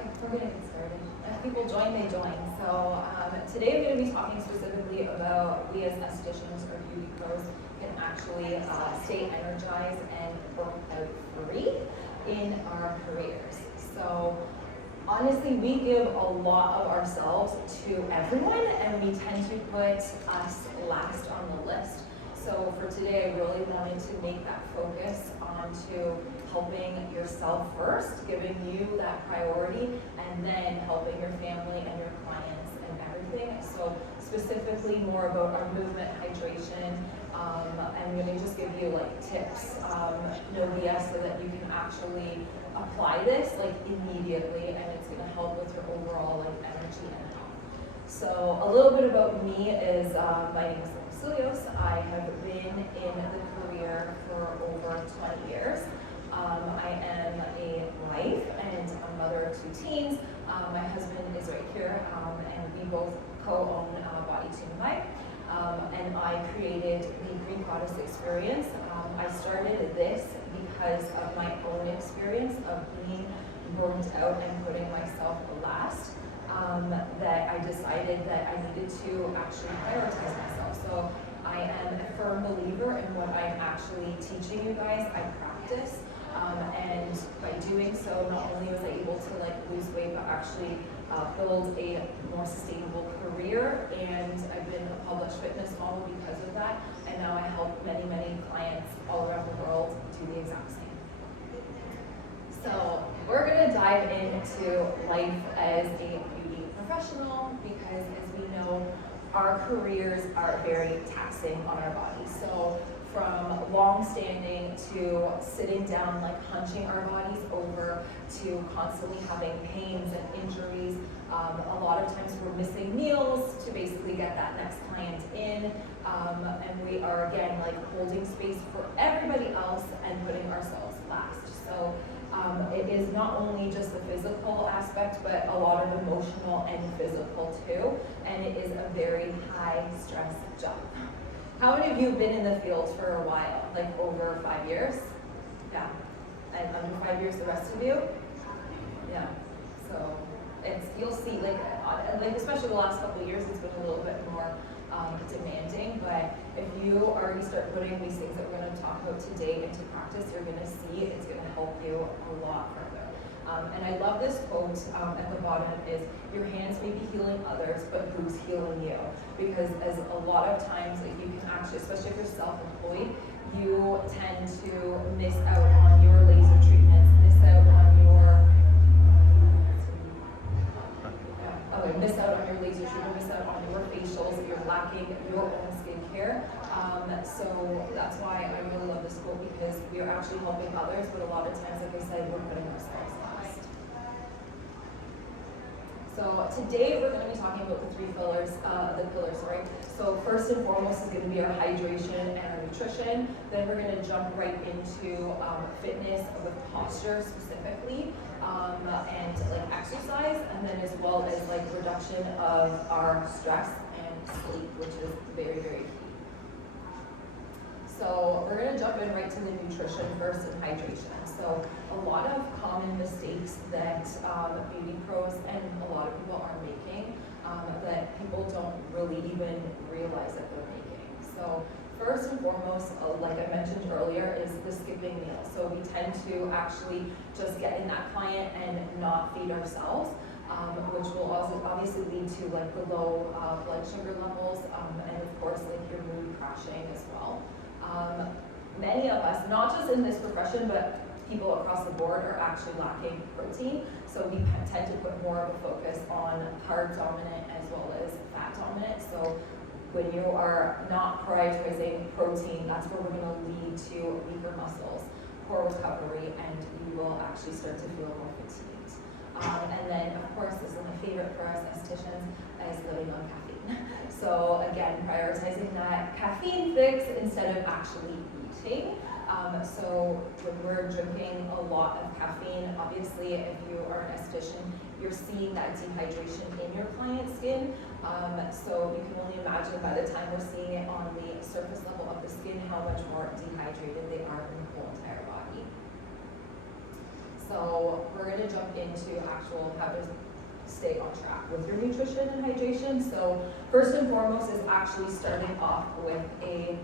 Okay, we're going to get started. If people join, they join. So today I'm going to be talking specifically about we as estheticians or beauty pros can actually stay energized and burnout free in our careers. So honestly, we give a lot of ourselves to everyone, and we tend to put us last on the list. So for today, I really wanted to make that focus onto helping yourself first, giving you that priority, and then helping your family and your clients and everything. So specifically more about our movement, hydration, I'm going to just give you like tips, no BS, so that you can actually apply this like immediately, and it's going to help with your overall like energy and health. So a little bit about me is my name is Cecilios. I have been in the career for over 20 years. I am a wife and a mother of 2 teens. My husband is right here, and we both co-own Body Tune Life. And I created the Green Goddess experience. I started this because of my own experience of being burnt out and putting myself last. That I decided that I needed to actually prioritize myself. So I am a firm believer in what I'm actually teaching you guys. I practice, and by doing so, not only was I able to like lose weight, but actually build a more sustainable career. And I've been a published fitness model because of that. And now I help many, many clients all around the world do the exact same. So we're going to dive into life as a beauty professional because, as we know, our careers are very taxing on our bodies. So from long-standing to sitting down, like hunching our bodies over, to constantly having pains and injuries. A lot of times we're missing meals to basically get that next client in. And we are, again, like holding space for everybody else and putting ourselves last. So it is not only just the physical aspect, but a lot of emotional and physical too. And it is a very high stress job. How many of you have been in the field for a while, like over 5 years? Yeah. And under 5 years, the rest of you? Yeah. So you'll see, like especially the last couple of years, it's been a little bit more demanding. But if you already start putting these things that we're going to talk about today into practice, you're going to see it's going to help you a lot further. And I love this quote at the bottom is, your hands may be healing others, but who's healing you? Because as a lot of times, like, you can actually, especially if you're self-employed, you tend to miss out on your laser treatments, miss out on your miss out on your laser treatment, miss out on your facials, if you're lacking your own skincare. So that's why I really love this quote, because we are actually helping others, but a lot of times, like I said, we're putting ourselves last. So today we're going to be talking about the pillars. So first and foremost is going to be our hydration and our nutrition. Then we're going to jump right into fitness with posture specifically, and like exercise, and then as well as like reduction of our stress and sleep, which is very, very key. So we're going to jump in right to the nutrition first and hydration. So a lot of common mistakes that beauty pros and a lot of people are making that people don't really even realize that they're making. So first and foremost, like I mentioned earlier, is the skipping meals. So we tend to actually just get in that client and not feed ourselves, which will also obviously lead to like the low blood sugar levels, and of course like your mood crashing as well. Many of us, not just in this profession, but people across the board, are actually lacking protein. So we tend to put more of a focus on carb dominant as well as fat dominant. So when you are not prioritizing protein, that's where we're going to lead to weaker muscles, poor recovery, and you will actually start to feel more fatigued. And then, of course, this is my favorite for us estheticians, is living on caffeine. So again, prioritizing that caffeine fix instead of actually eating. So when we're drinking a lot of caffeine, obviously if you are an esthetician, you're seeing that dehydration in your client's skin. So you can only imagine by the time we're seeing it on the surface level of the skin, how much more dehydrated they are in the whole entire body. So we're gonna jump into actual how to stay on track with your nutrition and hydration. So first and foremost is actually starting off with a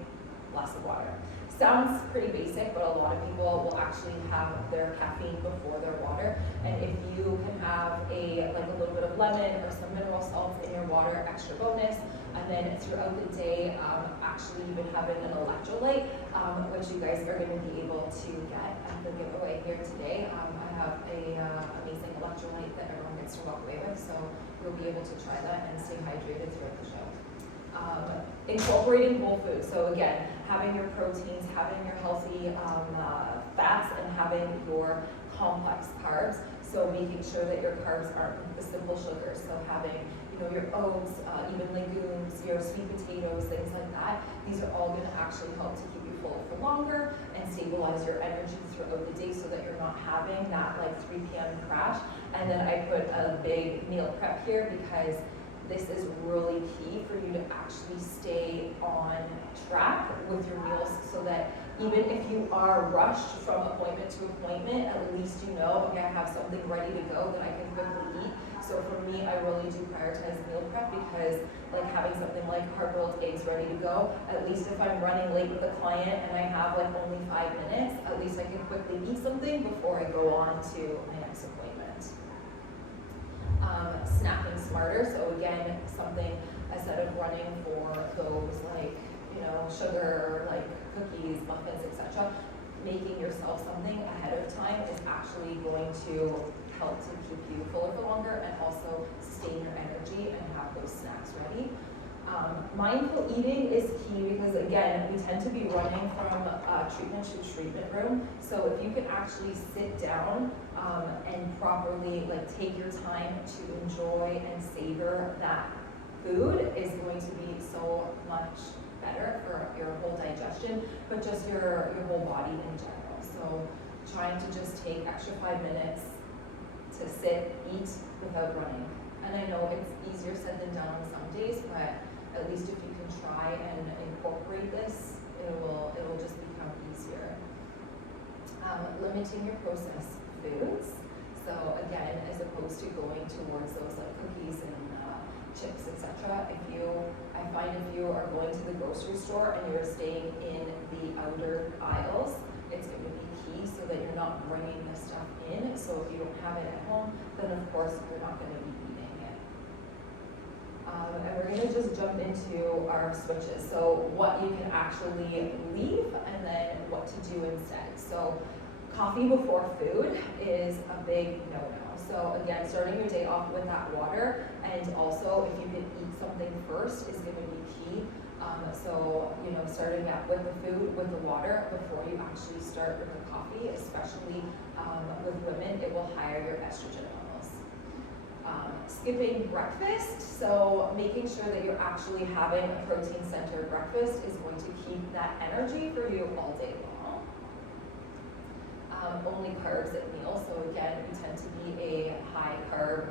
glass of water. Sounds pretty basic, but a lot of people will actually have their caffeine before their water. And if you can have a little bit of lemon or some mineral salts in your water, extra bonus. And then throughout the day, actually even having an electrolyte, which you guys are going to be able to get at the giveaway here today. I have a amazing electrolyte that everyone gets to walk away with, so you'll be able to try that and stay hydrated throughout the show. Incorporating whole foods. So again, having your proteins, having your healthy fats, and having your complex carbs. So making sure that your carbs aren't the simple sugars. So having, your oats, even legumes, your sweet potatoes, things like that. These are all going to actually help to keep you full for longer and stabilize your energy throughout the day so that you're not having that 3 p.m. crash. And then I put a big meal prep here because this is really key for you to actually stay on track with your meals so that even if you are rushed from appointment to appointment, at least you know, okay, I have something ready to go that I can quickly eat. So for me, I really do prioritize meal prep because having something like hard-boiled eggs ready to go, at least if I'm running late with a client and I have only 5 minutes, at least I can quickly eat something before I go on to my next appointment. Snacking smarter. So again, something instead of running for those sugar, cookies, muffins, etc., making yourself something ahead of time is actually going to help to keep you fuller for longer and also sustain your energy and have those snacks ready. Mindful eating is key because again, we tend to be running from treatment to treatment room. So if you can actually sit down and properly take your time to enjoy and savor that food is going to be so much better for your whole digestion, but just your whole body in general. So trying to just take extra 5 minutes to sit, eat without running. And I know it's easier said than done on some days, but at least if you can try and incorporate this, it will just become easier. Limiting your processed foods. So again, as opposed to going towards those cookies and chips, etc. I find if you are going to the grocery store and you're staying in the outer aisles, it's going to be key so that you're not bringing this stuff in. So if you don't have it at home, then of course you're not going to be eating it. And we're going to just jump into our switches. So what you can actually leave and then what to do instead. So coffee before food is a big no-no. So again, starting your day off with that water, and also if you can eat something first is going to be key. So starting out with the food, with the water before you actually start with the coffee, especially with women, it will higher your estrogen levels. Skipping breakfast, so making sure that you're actually having a protein-centered breakfast is going to keep that energy for you all day long. Only carbs at meals. So again, we tend to be a high carb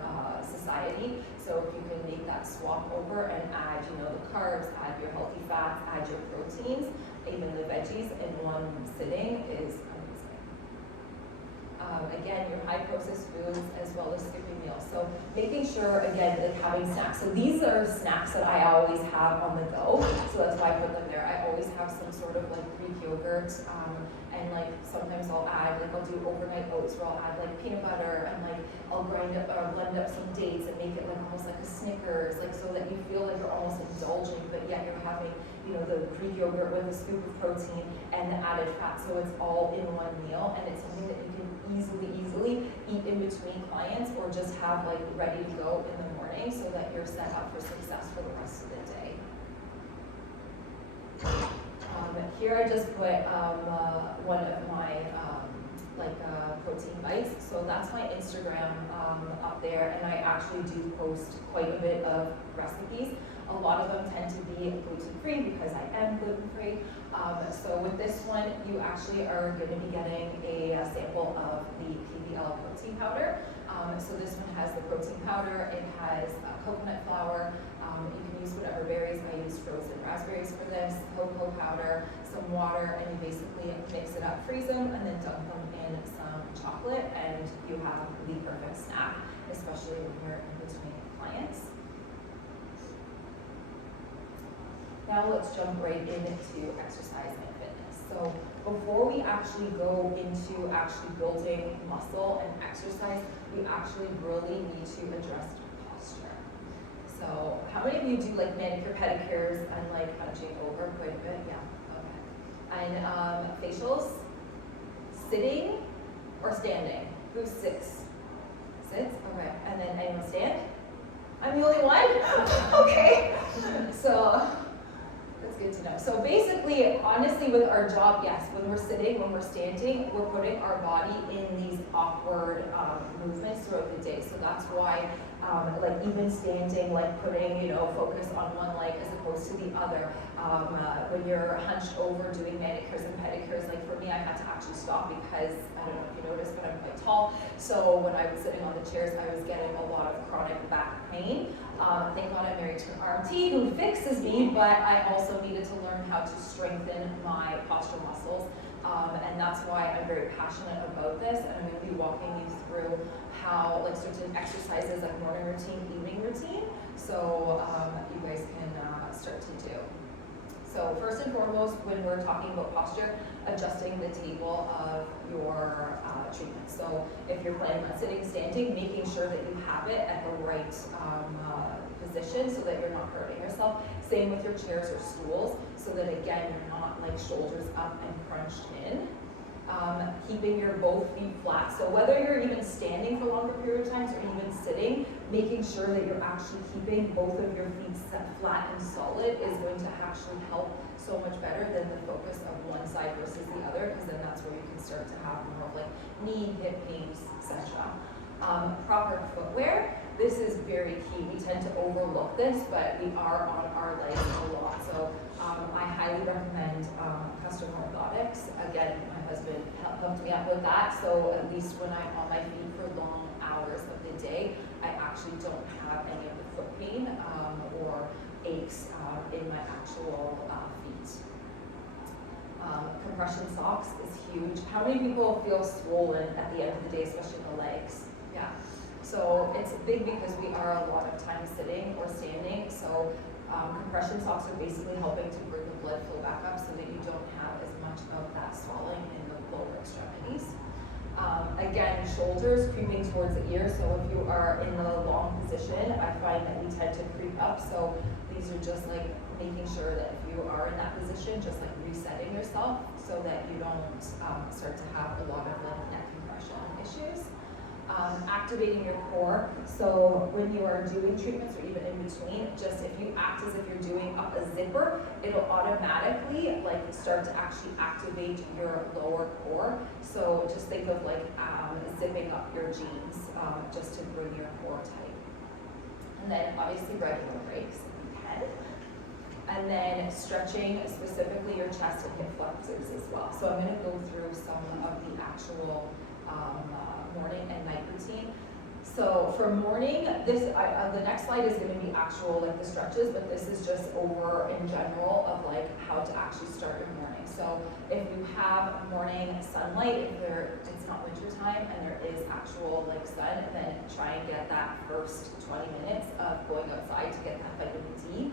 society. So if you can make that swap over and add, the carbs, add your healthy fats, add your proteins, even the veggies in one sitting is amazing. Again, your high processed foods as well as skipping meals. So making sure, again, having snacks. So these are snacks that I always have on the go. So that's why I put them there. I always have some sort of Greek yogurt. And sometimes I'll add, I'll do overnight oats where I'll add peanut butter and I'll blend up some dates and make it almost like a Snickers, so that you feel like you're almost indulging, but yet you're having, the Greek yogurt with a scoop of protein and the added fat, so it's all in one meal, and it's something that you can easily eat in between clients or just have ready to go in the morning so that you're set up for success for the rest of the day. Here I just put one of my protein bites. So that's my Instagram up there, and I actually do post quite a bit of recipes. A lot of them tend to be gluten-free because I am gluten-free. So with this one, you actually are going to be getting a sample of the PBL protein powder. So this one has the protein powder, it has coconut flour, you can use whatever berries. I use frozen raspberries for this, cocoa powder, some water, and you basically mix it up, freeze them, and then dunk them in some chocolate, and have the perfect snack, especially when you're in between clients. Now let's jump right into exercise and fitness. So before we actually go into actually building muscle and exercise, we actually really need to address posture. So how many of you do like manicure pedicures and like hunching over quite a bit? Yeah, okay. And facials, sitting or standing? Who sits? Sits, okay. And then anyone stand? I'm the only one? Okay. So that's good to know. So basically, honestly, with our job, yes, when we're sitting, when we're standing, we're putting our body in these awkward movements throughout the day. So that's why, like even standing, like putting, focus on one leg as opposed to the other. When you're hunched over doing manicures and pedicures, like for me, I had to actually stop because, I don't know if you noticed, but I'm quite tall. So when I was sitting on the chairs, I was getting a lot of chronic back pain. Thank God I'm married to an RMT who fixes me, but I also needed to learn how to strengthen my postural muscles. And that's why I'm very passionate about this, and I'm going to be walking you through how, like, certain exercises like morning routine, evening routine, so you guys can start to do. So first and foremost, when we're talking about posture, adjusting the table of your treatment. So if you're planning on sitting, standing, making sure that you have it at the right position so that you're not hurting yourself. Same with your chairs or stools, so that again, you're not like shoulders up and crunched in. Keeping your both feet flat. So whether you're even standing for longer period of times or even sitting, making sure that you're actually keeping both of your feet set flat and solid is going to actually help so much better than the focus of one side versus the other, because then that's where you can start to have more of like knee, hip pains, etc. Proper footwear. This is very key. We tend to overlook this, but we are on our legs a lot. So I highly recommend custom orthotics. Again, my husband helped me out with that. So at least when I'm on my feet for long hours of the day, I actually don't have any of the foot pain or aches in my actual feet. Compression socks is huge. How many people feel swollen at the end of the day, especially in the legs? Yeah. So it's big because we are a lot of time sitting or standing. So compression socks are basically helping to bring the blood flow back up so that you don't have as much of that swelling in the lower extremities. Again, shoulders creeping towards the ear. So if you are in the long position, I find that we tend to creep up. So these are just like making sure that if you are in that position, just like resetting yourself so that you don't start to have a lot of like neck compression issues. Activating your core. So when you are doing treatments or even in between, just if you act as if you're doing up a zipper, it'll automatically like start to actually activate your lower core. So just think of like zipping up your jeans just to bring your core tight. And then obviously regular breaks if you can. And then stretching specifically your chest and hip flexors as well. So I'm going to go through some of the actual morning and night routine. So for morning, the next slide is going to be actual like the stretches, but this is just over in general of like how to actually start your morning. So if you have morning sunlight, if it's not winter time and there is actual like sun, then try and get that first 20 minutes of going outside to get that vitamin D.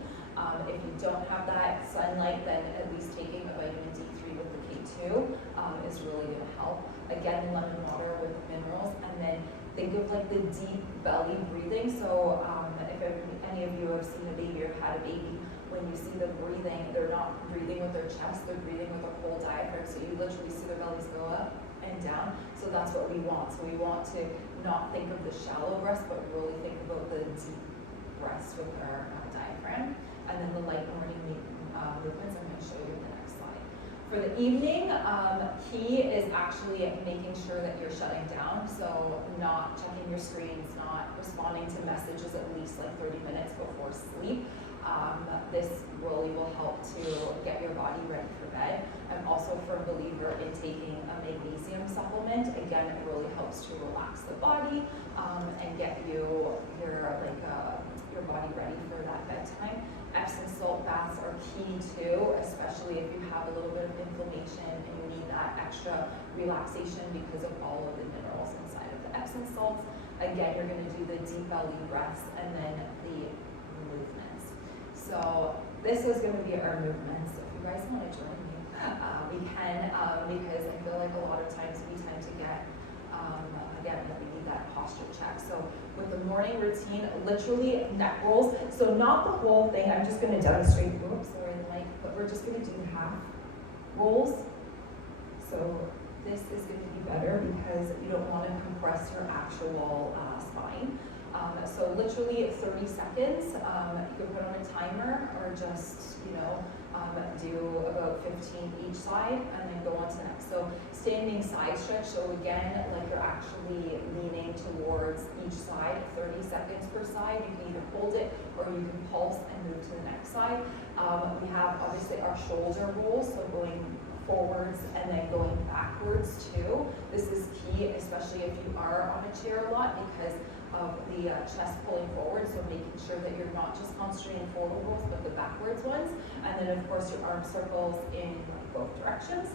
If you don't have that sunlight, then at least taking a vitamin D3 with the K2 is really going to help. Again, lemon water with minerals, and then think of like the deep belly breathing. So if any of you have seen a baby or had a baby, when you see them breathing, they're not breathing with their chest, they're breathing with a whole diaphragm. So you literally see their bellies go up and down. So that's what we want. So we want to not think of the shallow breaths, but really think about the deep breaths with our diaphragm. And then the light morning movements, I'm going to show you in the next slide. For the evening, key is actually making sure that you're shutting down. So not checking your screens, not responding to messages at least like 30 minutes before sleep. This really will help to get your body ready for bed. I'm also a firm believer in taking a magnesium supplement. Again, it really helps to relax the body and get your body ready for that bedtime. Epsom salt baths are key too, especially if you have a little bit of inflammation and you need that extra relaxation because of all of the minerals inside of the Epsom Epsom salts. Again, you're going to do the deep belly breaths and then the movements. So this is going to be our movements. If you guys want to join me, we can, because I feel like a lot of times we tend to get, again, that we need that posture check. So with the morning routine, literally neck rolls. So not the whole thing. I'm just going to demonstrate. Oops, sorry, the mic. But we're just going to do half rolls. So this is going to be better because you don't want to compress your actual spine. So literally 30 seconds. You can put on a timer or just, do about 15 each side and then go on to the next. So standing side stretch. So again, like you're actually leaning towards each side, 30 seconds per side. You can either hold it or you can pulse and move to the next side. We have obviously our shoulder rolls, so going forwards and then going backwards too. This is key, especially if you are on a chair a lot because of the chest pulling forward, so making sure that you're not just concentrating forward rolls, but the backwards ones. And then of course your arm circles in both directions.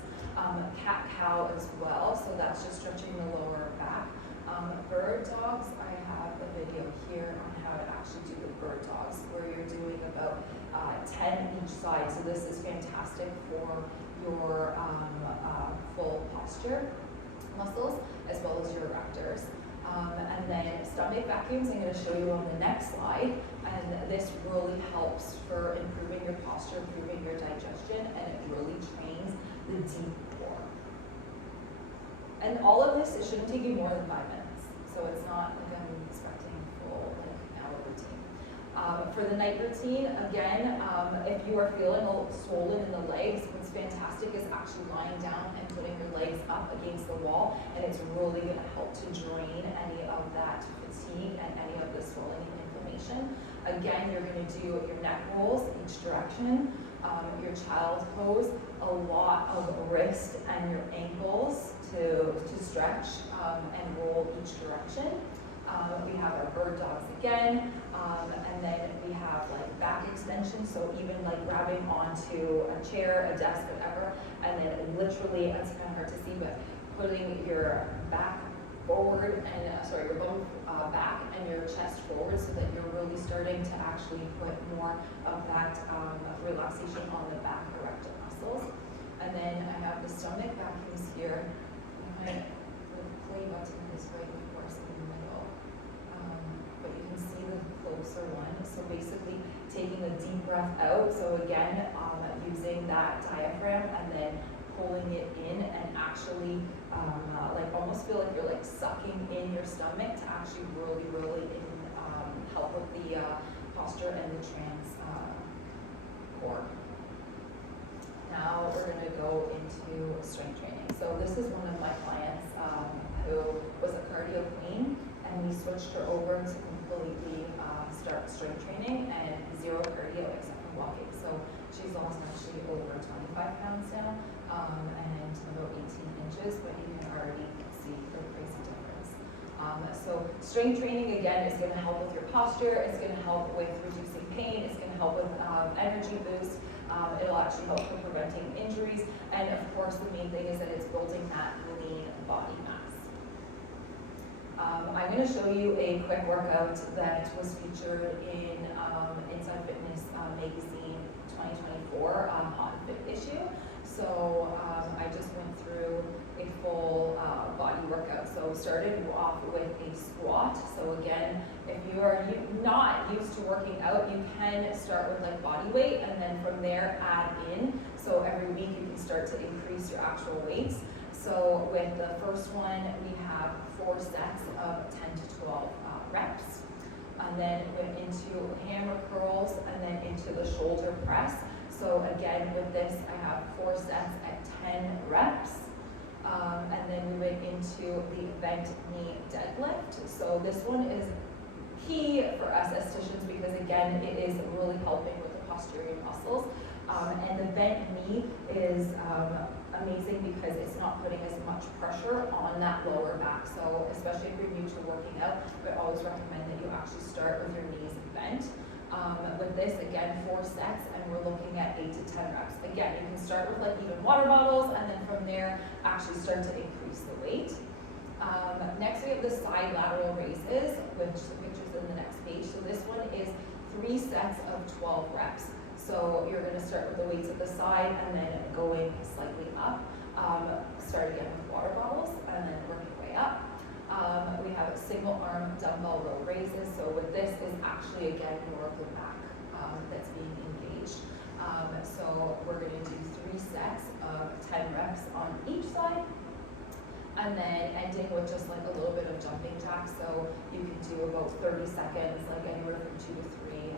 Cat-cow as well, so that's just stretching the lower back. Bird dogs, I have a video here on how to actually do the bird dogs, where you're doing about 10 each side. So this is fantastic for your full posture muscles as well as your erectors. And then stomach vacuums, I'm going to show you on the next slide. And this really helps for improving your posture, improving your digestion, and it really trains the deep core. And all of this, it shouldn't take you more than 5 minutes. So it's not like I'm expecting full hour routine. For the night routine, again, if you are feeling a little swollen in the legs, what's fantastic is actually lying down and putting your legs up against the wall, and it's really going to help to drain any of that fatigue and any of the swelling and inflammation. Again, you're going to do your neck rolls each direction, your child's pose, a lot of wrist and your ankles to stretch and roll each direction. We have our bird dogs again, and then we have like back extension, so even like grabbing onto a chair, a desk, whatever, and then literally, it's kind of hard to see, but putting your back forward and, your bone back and your chest forward so that you're really starting to actually put more of that relaxation on the back erector muscles. And then I have the stomach vacuums here. The play button is right, of course, in the middle. But you can see the closer one. So basically taking a deep breath out. So again, using that diaphragm and then pulling it in and actually almost feel like you're like sucking in your stomach to actually really help with the posture and the trans core. Now we're going to go into strength training. So this is one of my clients who was a cardio queen, and we switched her over to completely start strength training and zero cardio except for walking. So she's lost actually over 25 pounds now and about 18 inches, but you can already see the crazy difference. So strength training, again, is going to help with your posture, it's going to help with reducing pain, it's going to help with energy boost, it'll actually help with preventing injuries, and of course the main thing is that it's building that lean body mass. I'm going to show you a quick workout that was featured in Inside Fitness magazine 2024 Hot and Fit issue. So I just went through a full body workout. So started off with a squat. So again, if you are not used to working out, you can start with like body weight and then from there add in. So every week you can start to increase your actual weights. So with the first one, we have 4 sets of 10 to 12 reps. And then went into hammer curls and then into the shoulder press. So again, with this, I have 4 sets at 10 reps. And then we went into the bent knee deadlift. So this one is key for us estheticians because again, it is really helping with the posterior muscles. And the bent knee is amazing because it's not putting as much pressure on that lower back. So especially if you're new to working out, I always recommend that you actually start with your knees bent. With this, again, 4 sets, and we're looking at 8 to 10 reps. Again, you can start with like even water bottles, and then from there, actually start to increase the weight. Next, we have the the side lateral raises, which the picture's in the next page. So this one is 3 sets of 12 reps. So you're going to start with the weights at the side and then going slightly up. Start again with water bottles and then work your way up. We have single arm dumbbell row raises. So with this is actually again more of the back that's being engaged. So we're going to do 3 sets of 10 reps on each side. And then ending with just like a little bit of jumping jacks. So you can do about 30 seconds, like anywhere from 2 to 3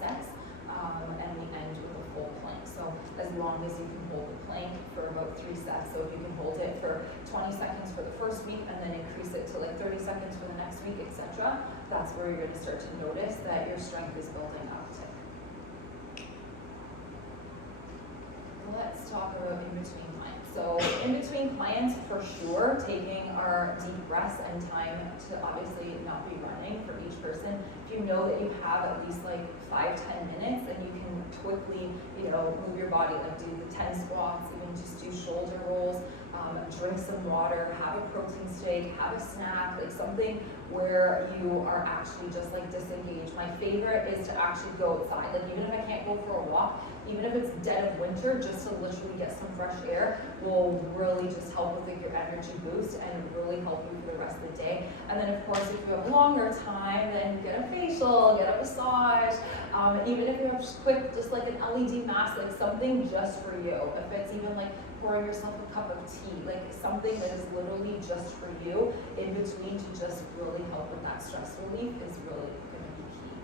sets. And we end with a full plank. So as long as you can hold the plank for about 3 sets. So if you can hold it for 20 seconds for the first week and then increase it to like 30 seconds for the next week, etc., that's where you're going to start to notice that your strength is building up. Let's talk about in between clients. So in between clients, for sure, taking our deep breaths and time to obviously not be running for each person. If you know that you have at least like 5-10 minutes, then you can quickly, move your body, like do the 10 squats, even just do shoulder rolls, drink some water, have a protein shake, have a snack, like something where you are actually just like disengaged. My favorite is to actually go outside. Like even if I can't go for a walk, even if it's dead of winter, just to literally get some fresh air will really just help with like your energy boost and really help you for the rest of the day. And then of course, if you have longer time, then get a facial, get a massage. Even if you have quick, just like an LED mask, like something just for you. If it's even like pouring yourself a cup of tea, like something that is literally just for you in between to just really help with that stress relief is really going to be key.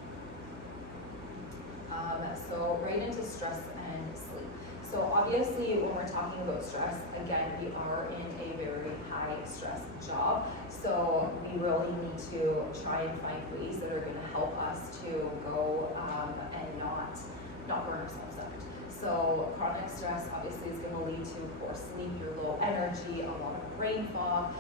So right into stress and sleep. So obviously when we're talking about stress, again, we are in a very high stress job. So we really need to try and find ways that are going to help us to go and not burn ourselves out. So chronic stress obviously is going to lead to poor sleep, your low energy, a lot of brain fog.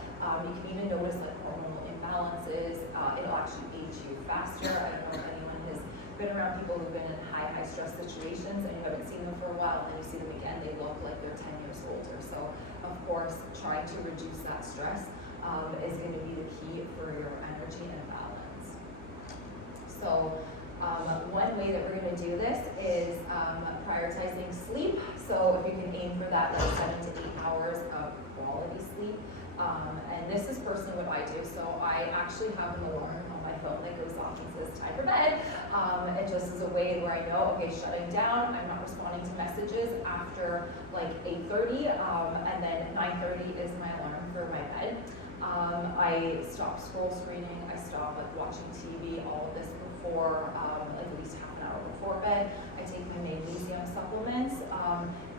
You can even notice like hormonal imbalances. It'll actually age you faster. I don't know if anyone has been around people who've been in high stress situations and you haven't seen them for a while, and you see them again, they look like they're 10 years older. So of course, trying to reduce that stress is going to be the key for your energy and balance. So one way that we're going to do this is prioritizing sleep. So if you can aim for that like 7 to 8 hours of quality sleep. And this is personally what I do. So I actually have an alarm on my phone that goes off and says time for bed. It just is a way where I know, okay, shutting down, I'm not responding to messages after like 8:30, and then 9:30 is my alarm for my bed. I stop scroll screening, I stop like watching TV, all of this before, at least half an hour before bed. I take my magnesium supplements.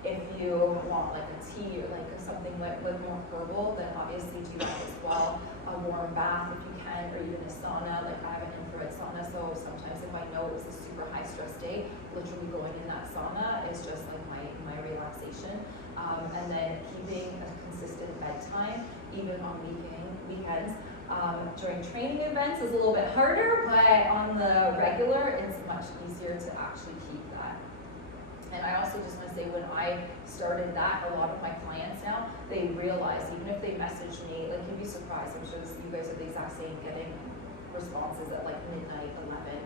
If you want like a tea or like something like more herbal, then obviously do that as well. A warm bath if you can, or even a sauna. Like I have an infrared sauna, so sometimes if I know it was a super high stress day, literally going in that sauna is just like my relaxation. And then keeping a consistent bedtime, even on weekends. During training events is a little bit harder, but on the regular, it's much easier to actually keep that. And I also just want to say, when I started that, a lot of my clients now, they realize, even if they message me, like you'd be surprised, I'm sure you guys are the exact same, getting responses at like midnight, 11.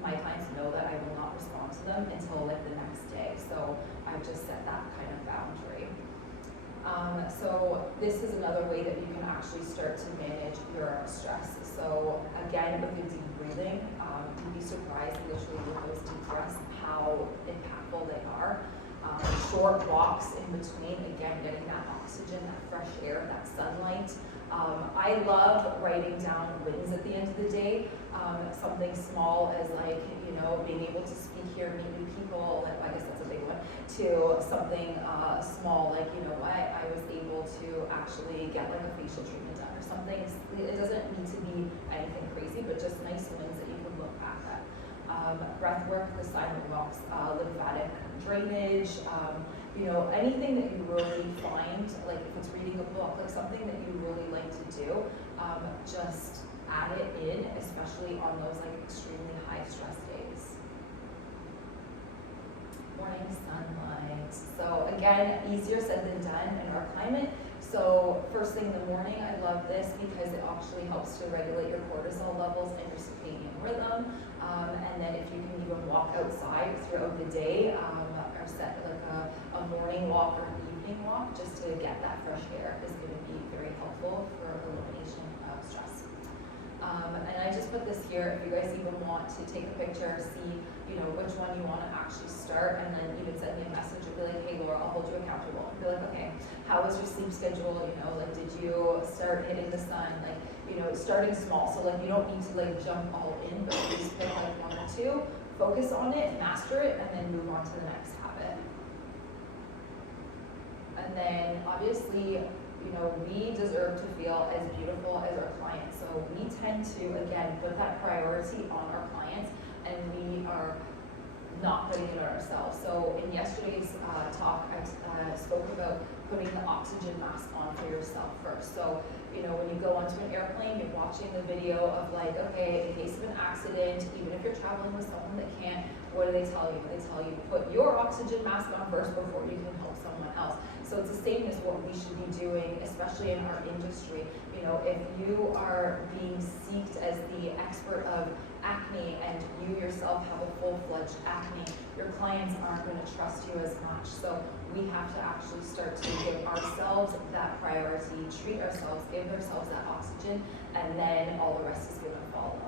My clients know that I will not respond to them until like the next day. So I've just set that kind of boundary. So this is another way that you can actually start to manage your stress. So again, with the deep breathing, you'd be surprised literally with those deep breaths how impactful they are. Short walks in between, again, getting that oxygen, that fresh air, that sunlight. I love writing down wins at the end of the day. Something small as like, being able to speak here, meet new people, I guess that's a big one, to something small like, I was able to actually get like a facial treatment done or something. It doesn't need to be anything crazy, but just nice wins that you can look back at. Breath work, the silent walks, lymphatic drainage, anything that you really find, like if it's reading a book, like something that you really like to do, just add it in, especially on those like extremely high stress days. Morning sunlight. So again, easier said than done in our climate. So first thing in the morning, I love this because it actually helps to regulate your cortisol levels and your circadian rhythm. And then if you can even walk outside throughout the day, or set like a morning walk or an evening walk, just to get that fresh air is going to be very helpful for elimination of stress. And I just put this here if you guys even want to take a picture, see which one you want to actually start, and then even send me a message and be like, hey Laura, I'll hold you accountable. And be like, okay, how was your sleep schedule? Like did you start hitting the sun? Like, starting small. So like you don't need to like jump all in, but please pick like one or two, focus on it, master it, and then move on to the next habit. And then obviously, we deserve to feel as beautiful as our clients. So we tend to, again, put that priority on our clients, and we are not putting it on ourselves. So in yesterday's talk, I spoke about putting the oxygen mask on for yourself first. So, when you go onto an airplane, you're watching the video of like, okay, in case of an accident, even if you're traveling with someone that can't, what do they tell you? They tell you, put your oxygen mask on first before you can help someone else. So it's the same as what we should be doing, especially in our industry. If you are being seeked as the expert of acne and you yourself have a full-fledged acne, your clients aren't going to trust you as much. So we have to actually start to give ourselves that priority, treat ourselves, give ourselves that oxygen, and then all the rest is going to follow.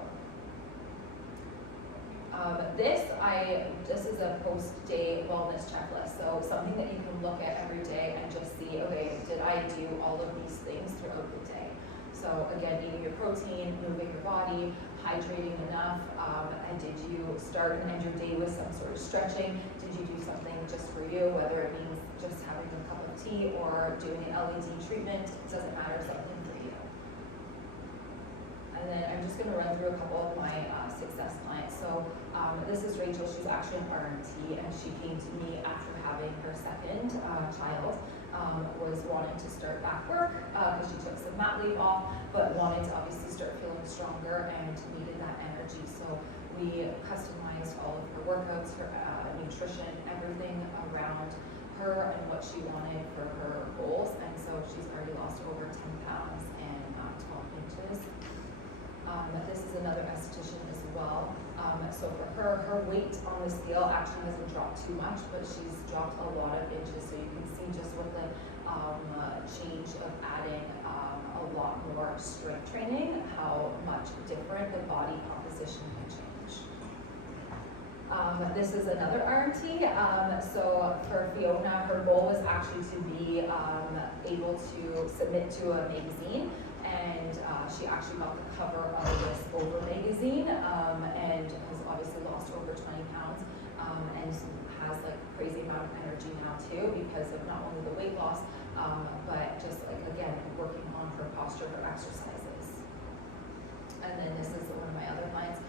This is a post-day wellness checklist. So something that you can look at every day and just see, okay, did I do all of these things throughout the day? So again, eating your protein, moving your body, hydrating enough, and did you start and end your day with some sort of stretching? Did you do something just for you, whether it means just having a cup of tea or doing an LED treatment? It doesn't matter, something for you. And then I'm just going to run through a couple of my success clients. So this is Rachel. She's actually an RMT, and she came to me after having her second child. Was wanting to start back work because she took some mat leave off, but wanted to obviously start feeling stronger and needed that energy. So we customized all of her workouts, her nutrition, everything around her and what she wanted for her goals. And so she's already lost over 10 pounds and 12 inches. This is another esthetician as well. So for her weight on the scale actually hasn't dropped too much, but she's dropped a lot of inches. So you can see just with the change of adding a lot more strength training, how much different the body composition can change. This is another RMT. So for Fiona, her goal was actually to be able to submit to a magazine. And she actually got the cover of this Over magazine and has obviously lost over 20 pounds and has like a crazy amount of energy now too because of not only the weight loss but just like again working on her posture, her exercises. And then this is one of my other clients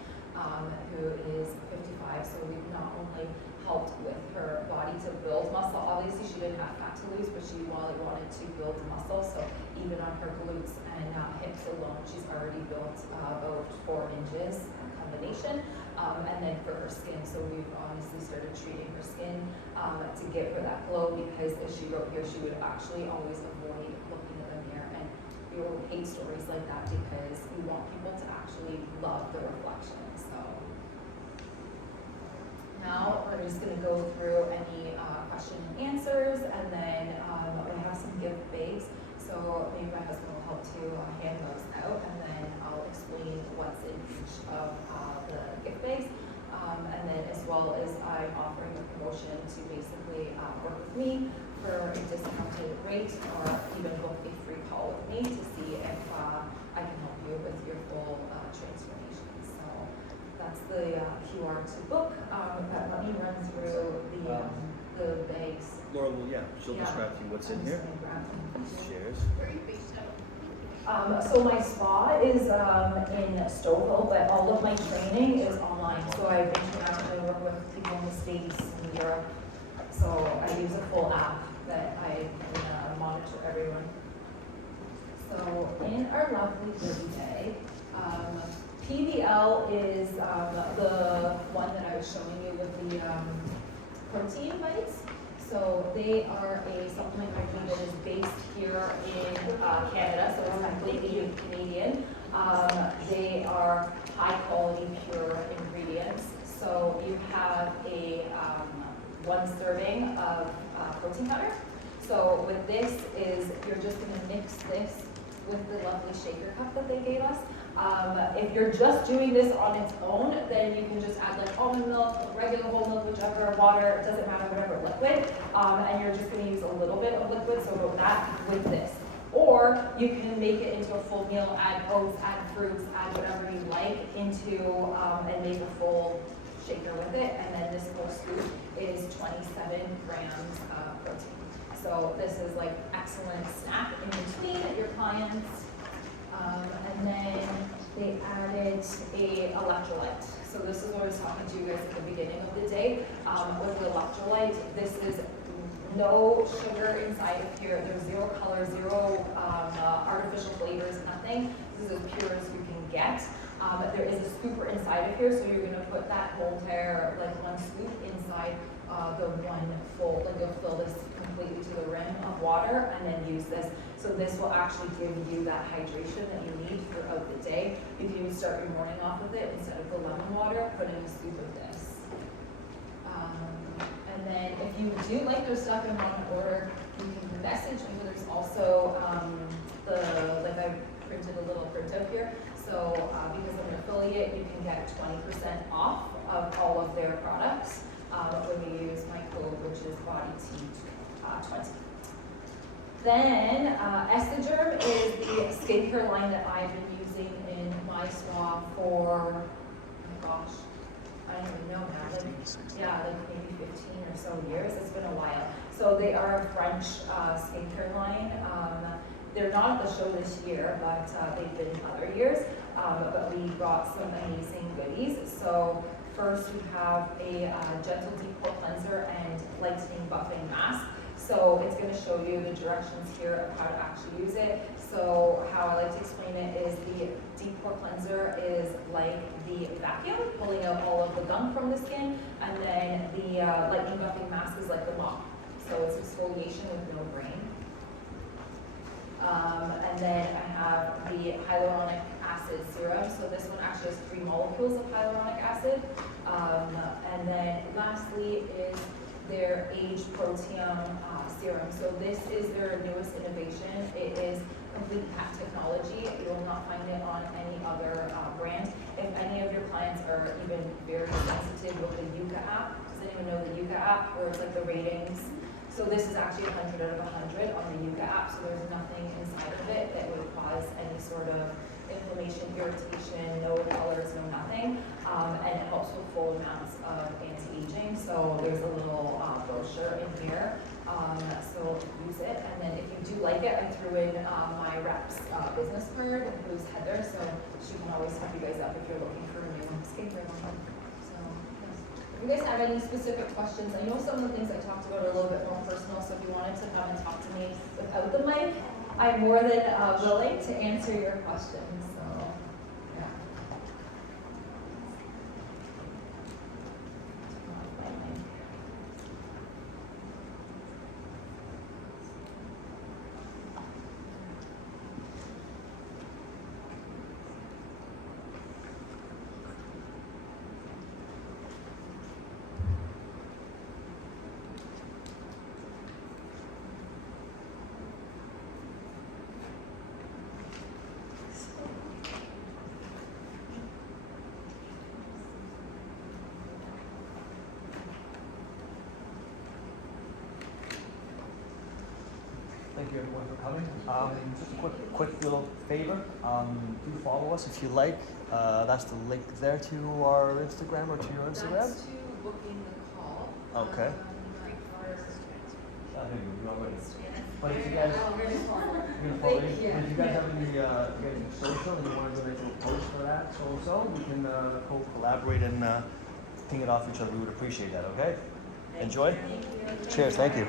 who is 55, so we've not only helped with her body to build muscle. Obviously she didn't have fat to lose, but she wanted to build muscle. So even on her glutes and hips alone, she's already built about 4 inches combination. And then for her skin, so we've obviously started treating her skin to give her that glow, because as she wrote here, she would actually always avoid looking in the mirror. And we will hate stories like that because we want people to actually love the reflection. So now we're just going to go through any question and answers, and then we have some gift bags. So maybe my husband will help to hand those out, and then I'll explain what's in each of the gift bags. And then as well as I'm offering a promotion to basically work with me for a discounted rate, or even book a free call with me to see if I can help you with your full transformation. So that's the QR to book. But let me run through the bags. Laura will, she'll describe to you what's in here. Shares. Where are you based out? So my spa is in Stouffville, but all of my training is online. So I internationally work with people in the States and Europe. So I use a full app that I can monitor everyone. So in our lovely goodie bag, PBL is the one that I was showing you with the protein bites. So they are a supplement company that is based here in Canada, so it's completely Canadian. They are high quality, pure ingredients. So you have a 1 serving of protein powder. So with this is, you're just gonna mix this with the lovely shaker cup that they gave us. If you're just doing this on its own, then you can just add like almond milk, regular whole milk, whichever, water, it doesn't matter, whatever liquid. And you're just gonna use a little bit of liquid, so go that with this. Or you can make it into a full meal, add oats, add fruits, add whatever you like into, and make a full shaker with it. And then this whole scoop is 27 grams of protein. So this is like excellent snack in between your clients. And then they added a electrolyte. So this is what I was talking to you guys at the beginning of the day. With the electrolyte, this is no sugar inside of here. There's 0 color, 0 artificial flavors, nothing. This is as pure as you can get. There is a scooper inside of here, so you're gonna put that whole entire, like 1 scoop inside the 1 full, like you'll fill this completely to the rim of water and then use this. So this will actually give you that hydration that you need throughout the day. If you start your morning off with it, instead of the lemon water, put in a scoop of this. And then if you do like their stuff and want to order, you can message me. There's also like I printed a little printout here. So because I'm an affiliate, you can get 20% off of all of their products when you use my code, which is BODYT20. Then Estigerm is the skincare line that I've been using in my spa for, oh my gosh, I don't even know now, like maybe 15 or so years. It's been a while. So they are a French skincare line. They're not at the show this year, but they've been other years. But we brought some amazing goodies. So first we have a gentle deep pore cleanser and lightening buffing mask. So it's going to show you the directions here of how to actually use it. So how I like to explain it is the deep pore cleanser is like the vacuum, pulling out all of the gunk from the skin, and then the lightning buffing mask is like the mop. So it's exfoliation with no grain. And then I have the hyaluronic acid serum. So this one actually has 3 molecules of hyaluronic acid. And then lastly is their Age Proteum serum. So this is their newest innovation. It is complete pack technology. You will not find it on any other brand. If any of your clients are even very sensitive with the Yuka app, does anyone know the Yuka app where it's like the ratings? So this is actually 100 out of 100 on the Yuka app, so there's nothing inside of it that would cause any sort of inflammation, irritation, no colors, no nothing. And it helps with full amounts of anti-aging. So there's a little brochure in here. So use it. And then if you do like it, I threw in my rep's business card, who's Heather, so she can always hook you guys up if you're looking for a new skincare line. So yes. If you guys have any specific questions, I know some of the things I talked about are a little bit more personal, so if you wanted to come and talk to me without the mic, I'm more than willing to answer your questions. So, yeah. Thank you everyone for coming. Just a quick little favor. Do follow us if you like. That's the link there to our Instagram or to your Instagram. That's to booking the call. Okay. I think you already. But if you guys, you're gonna follow me. If you guys have any social and you want to do a post for that, so we can collaborate and ping it off each other. We would appreciate that. Okay. Enjoy. Thank you. Cheers. Thank you.